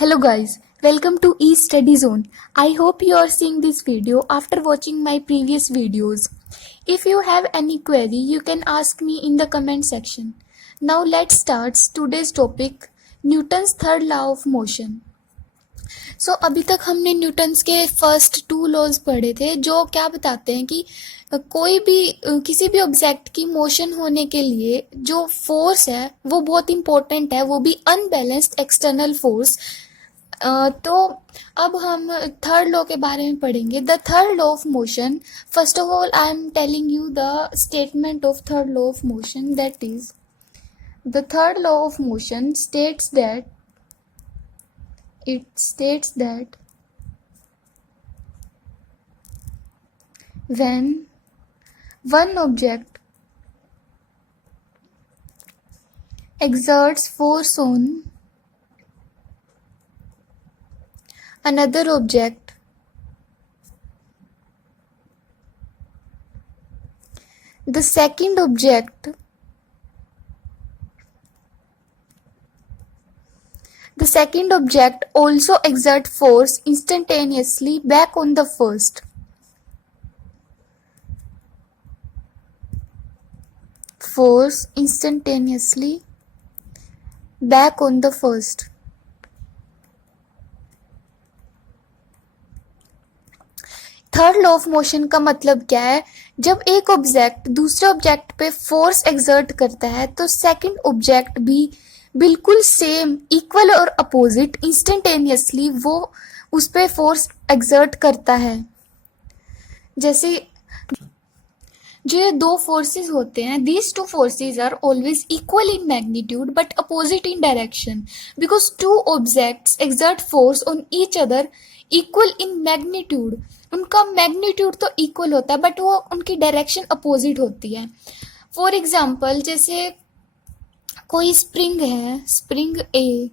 Hello guys, welcome to eStudy Zone. I hope you are seeing this video after watching my previous videos. If you have any query, you can ask me in the comment section. Now let's start today's topic, Newton's third law of motion. अभी तक हमने Newton's के first 2 laws पढ़े थे जो क्या बताते हैं कि कोई भी किसी भी ऑब्जेक्ट की मोशन होने के लिए जो फोर्स है वो बहुत इंपॉर्टेंट है, वो भी अनबैलेंस्ड एक्सटर्नल फोर्स। तो अब हम थर्ड लॉ के बारे में पढ़ेंगे। The third law of motion, first of all I am telling you the statement of third law of motion, that is the third law of motion states that when one object exerts force on another object, the second object also exert force instantaneously back on the first. Third law of motion का मतलब क्या है? जब एक object दूसरे object पे force exert करता है तो सेकंड ऑब्जेक्ट भी बिल्कुल सेम, इक्वल और अपोजिट इंस्टेंटेनियसली वो उस पे फोर्स एक्सर्ट करता है। जैसे जो ये दो फोर्सेस होते हैं, these two forces are always equal in magnitude but opposite in direction, because two objects exert force on each other equal in magnitude. उनका मैग्नीट्यूड तो इक्वल होता है बट वो उनकी डायरेक्शन अपोजिट होती है। फॉर एग्जाम्पल, जैसे कोई स्प्रिंग है, स्प्रिंग ए।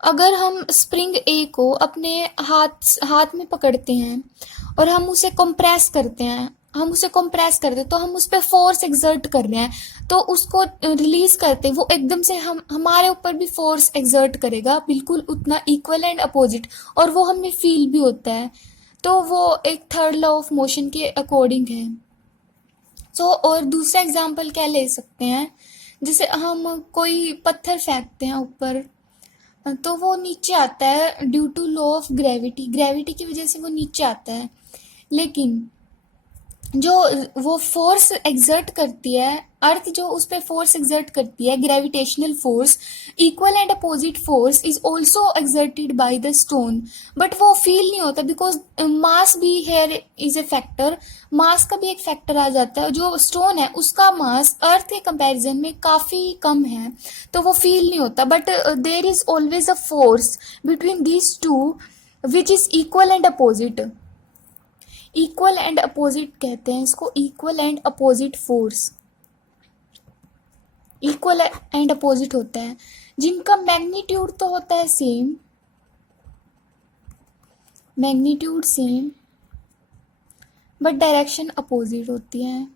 अगर हम स्प्रिंग ए को अपने हाथ में पकड़ते हैं और हम उसे कंप्रेस करते हैं तो हम उस पर फोर्स एक्सर्ट कर रहे हैं। तो उसको रिलीज करते वो एकदम से हमारे ऊपर भी फोर्स एक्सर्ट करेगा, बिल्कुल उतना इक्वल एंड अपोजिट, और वो हमें फील भी होता है। तो वो एक थर्ड लॉ ऑफ मोशन के अकॉर्डिंग है। और दूसरा एग्जाम्पल क्या ले सकते हैं, जैसे हम कोई पत्थर फेंकते हैं ऊपर तो वो नीचे आता है due to law of gravity की वजह से वो नीचे आता है। लेकिन जो वो फोर्स एक्सर्ट करती है अर्थ, जो उस पर फोर्स एक्सर्ट करती है, gravitational force, equal and opposite force is also exerted by the stone, but वो फील नहीं होता बिकॉज मास भी हेयर इज ए फैक्टर। मास का भी एक फैक्टर आ जाता है। जो स्टोन है उसका मास अर्थ के कंपैरिजन में काफी कम है, तो वो फील नहीं होता। But there is always a force between these two which is equal and opposite. Equal and opposite कहते हैं इसको, equal and opposite force. Equal and opposite होता है जिनका मैग्नीट्यूड तो होता है same, magnitude same, but direction opposite होती है।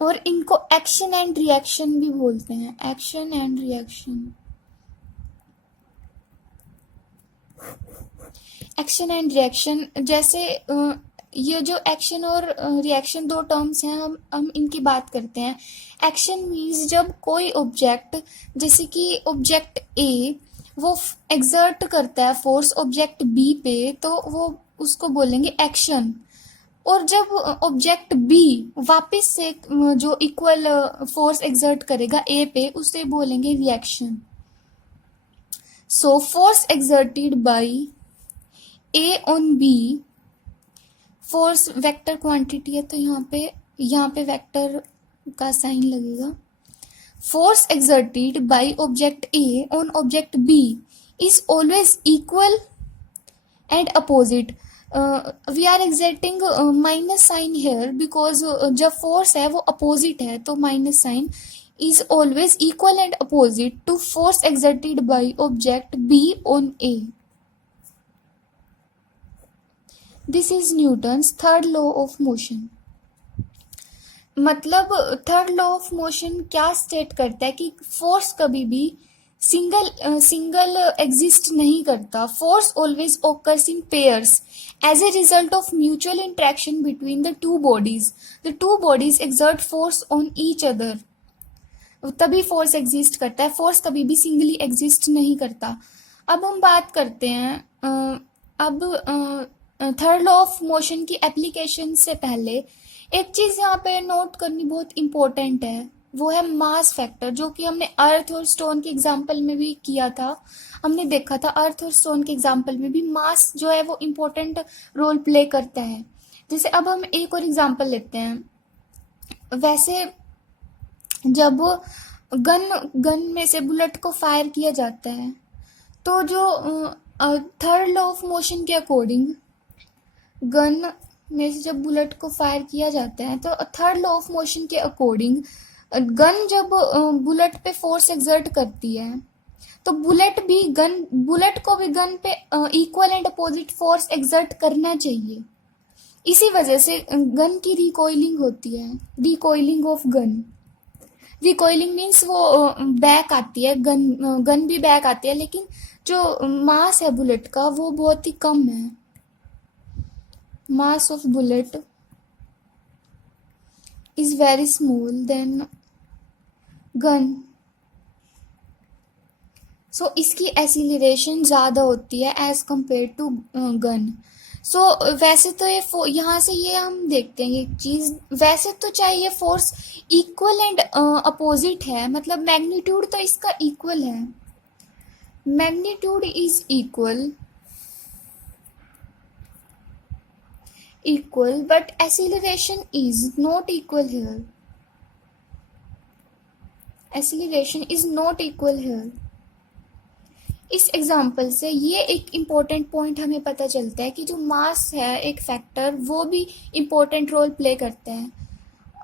और इनको एक्शन एंड रिएक्शन भी बोलते हैं, action and reaction. Action and reaction, जैसे ये जो एक्शन और रिएक्शन दो टर्म्स हैं, हम इनकी बात करते हैं। एक्शन मीन्स जब कोई ऑब्जेक्ट, जैसे कि ऑब्जेक्ट ए वो एक्सर्ट करता है फोर्स ऑब्जेक्ट बी पे, तो वो उसको बोलेंगे एक्शन। और जब ऑब्जेक्ट बी वापस से जो इक्वल फोर्स एक्सर्ट करेगा ए पे, उसे बोलेंगे reaction. So force exerted by A on B, force vector quantity है तो यहाँ पे वेक्टर का साइन लगेगा। Force exerted by object A on object B is always equal and opposite. We are exerting minus sign here because जब force है वो opposite है, तो minus sign is always equal and opposite to force exerted by object B on A. This is Newton's third law of motion. मतलब third law of motion क्या state करता है कि फोर्स कभी भी सिंगल एग्जिस्ट नहीं करता. Force always occurs in pairs as a result of mutual interaction between the two bodies. The two bodies exert force on each other. तभी force exist करता है. फोर्स कभी भी सिंगली एग्जिस्ट नहीं करता. अब हम बात करते हैं अब थर्ड लॉ ऑफ मोशन की एप्लीकेशन से पहले एक चीज यहाँ पे नोट करनी बहुत इंपॉर्टेंट है, वो है मास फैक्टर, जो कि हमने अर्थ और स्टोन के एग्जाम्पल में भी किया था. हमने देखा था अर्थ और स्टोन के एग्जाम्पल में भी मास जो है वो इम्पोर्टेंट रोल प्ले करता है. जैसे अब हम एक और एग्जाम्पल लेते हैं. वैसे जब गन में से बुलेट को फायर किया जाता है तो जो थर्ड लॉ ऑफ मोशन के अकॉर्डिंग गन में से जब बुलेट को फायर किया जाता है तो थर्ड लॉ ऑफ मोशन के अकॉर्डिंग गन जब बुलेट पे फोर्स एक्सर्ट करती है तो बुलेट को भी गन पे equal and opposite force exert करना चाहिए. इसी वजह से गन की रिकॉइलिंग होती है, recoiling of gun. Recoiling means वो बैक आती है, गन भी बैक आती है, लेकिन जो मास है बुलेट का वो बहुत ही कम है. Mass of bullet is very small than gun, so इसकी एक्सीलरेशन ज़्यादा होती है as compared to gun. So वैसे तो ये यहाँ से ये हम देखते हैं ये चीज़, वैसे तो चाहे ये फोर्स इक्वल एंड अपोजिट है, मतलब मैग्नीट्यूड तो इसका इक्वल है, magnitude is equal but acceleration is not equal here. Acceleration is not equal here. इस एग्जाम्पल से ये एक इम्पोर्टेंट पॉइंट हमें पता चलता है कि जो मास है एक फैक्टर वो भी इम्पोर्टेंट रोल प्ले करता है.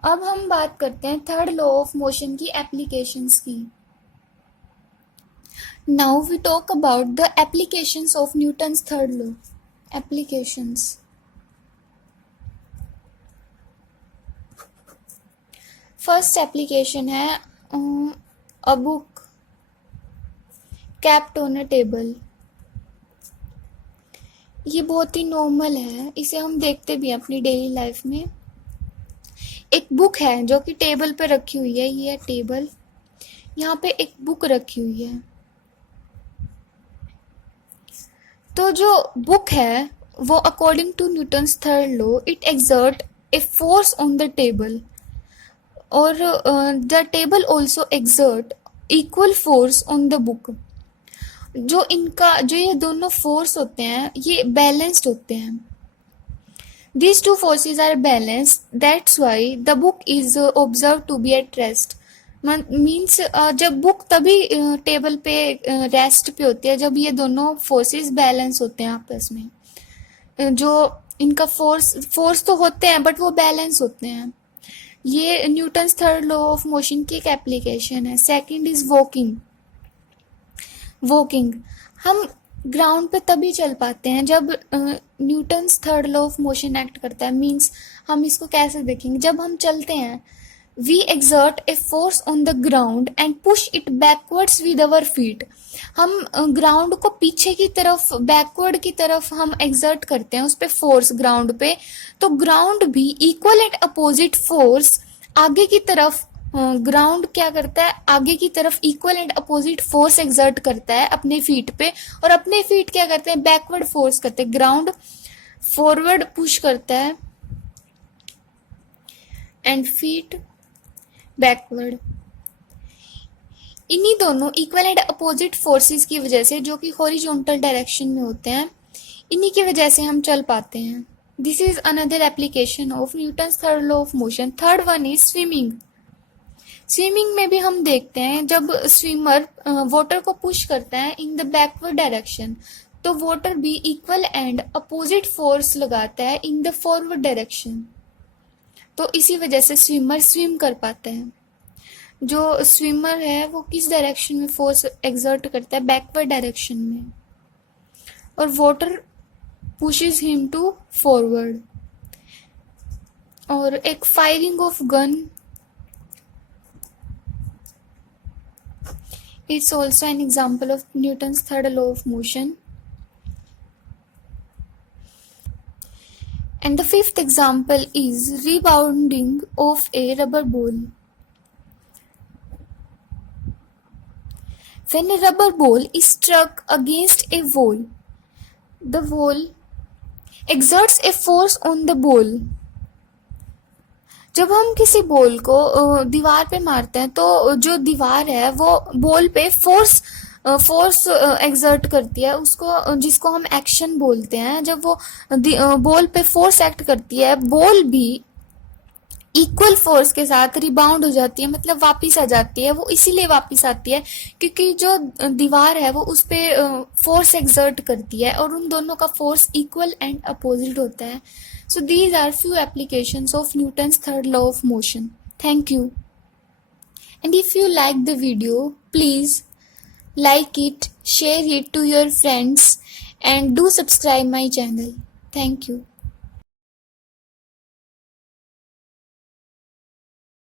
अब हम बात करते हैं थर्ड लॉ ऑफ मोशन की एप्लीकेशंस की. Now we talk about the applications of Newton's third law. Applications. First application है a book kept on a table. ये बहुत ही नॉर्मल है, इसे हम देखते भी हैं अपनी डेली लाइफ में. एक बुक है जो कि टेबल पे रखी हुई है, ये है टेबल, यहाँ पे एक बुक रखी हुई है. तो जो बुक है वो according to Newton's third law it exert a force on the table और the table also exert equal force on the book. जो ये दोनों फोर्स होते हैं ये बैलेंस्ड होते हैं. These two forces are balanced. That's why the book is observed to be at rest. Means जब बुक तभी टेबल पे रेस्ट पे होती है जब ये दोनों फोर्सेस बैलेंस होते हैं आपस में. जो इनका फोर्स तो होते हैं बट वो बैलेंस होते हैं. ये Newton's third law of motion की एक एप्लीकेशन है. Second is walking. वॉकिंग हम ग्राउंड पे तभी चल पाते हैं जब Newton's third law of motion act करता है. मीन्स हम इसको कैसे देखेंगे, जब हम चलते हैं we exert a force on the ground and push it backwards with our feet. हम ग्राउंड को पीछे की तरफ बैकवर्ड की तरफ हम एक्सर्ट करते हैं उस पर फोर्स ग्राउंड पे, तो ग्राउंड भी इक्वल एंड अपोजिट फोर्स आगे की तरफ ग्राउंड क्या करता है, आगे की तरफ equal and opposite force exert करता है अपने फीट पे, और अपने फीट क्या करते हैं बैकवर्ड फोर्स करते हैं. ग्राउंड फॉरवर्ड पुश करता है एंड फीट बैकवर्ड. इन्हीं दोनों इक्वल एंड अपोजिट फोर्सेस की वजह से जो कि हॉरिजॉन्टल डायरेक्शन में होते हैं, इन्हीं की वजह से हम चल पाते हैं. This is another application of Newton's third law of motion. Third one is swimming. Swimming में भी हम देखते हैं जब स्विमर वाटर को पुश करता है इन द बैकवर्ड डायरेक्शन तो वाटर भी इक्वल एंड अपोजिट फोर्स लगाता है इन द फॉरवर्ड डायरेक्शन. तो इसी वजह से स्विमर स्विम कर पाता है. जो स्विमर है वो किस डायरेक्शन में फोर्स एक्सर्ट करता है, बैकवर्ड डायरेक्शन में, और water pushes him to forward. और एक firing of gun, it's also an example of Newton's third law of motion. And the fifth example is rebounding of a rubber ball. When a rubber ball is struck against a wall, the wall exerts a force on the ball. जब हम किसी ball को दीवार पे मारते हैं तो जो दीवार है वो बॉल पे फोर्स एक्सर्ट करती है, उसको जिसको हम एक्शन बोलते हैं. जब वो बॉल पे फोर्स एक्ट करती है, बॉल भी इक्वल फोर्स के साथ रिबाउंड हो जाती है, मतलब वापस आ जाती है. वो इसीलिए वापस आती है क्योंकि जो दीवार है वो उस पे फोर्स एक्सर्ट करती है और उन दोनों का फोर्स इक्वल एंड अपोजिट होता है. So these are few applications of Newton's third law of motion. Thank you. And if you like the video, please like it, share it to your friends, and do subscribe my channel. Thank you.